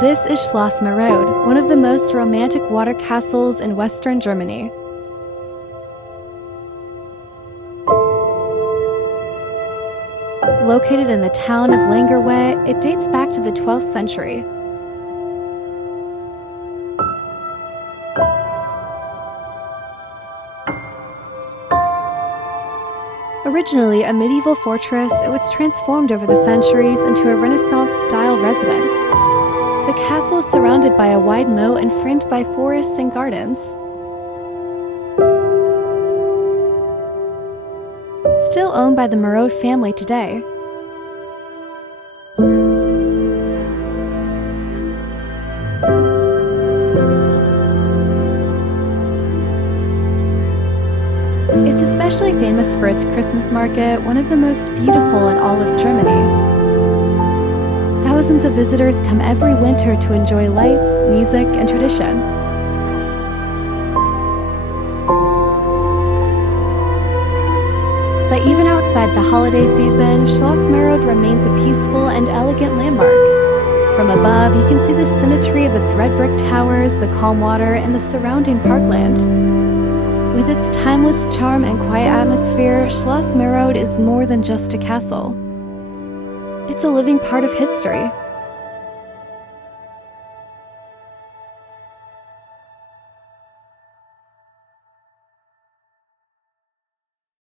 This is Schloss Merode, one of the most romantic water castles in Western Germany. Located in the town of Langerwehe, it dates back to the 12th century. Originally a medieval fortress, it was transformed over the centuries into a Renaissance-style residence. The castle is surrounded by a wide moat and framed by forests and gardens. Still owned by the Merode family today. It's especially famous for its Christmas market, one of the most beautiful in all of Germany. Thousands of visitors come every winter to enjoy lights, music, and tradition. But even outside the holiday season, Schloss Merode remains a peaceful and elegant landmark. From above, you can see the symmetry of its red brick towers, the calm water, and the surrounding parkland. With its timeless charm and quiet atmosphere, Schloss Merode is more than just a castle. It's a living part of history.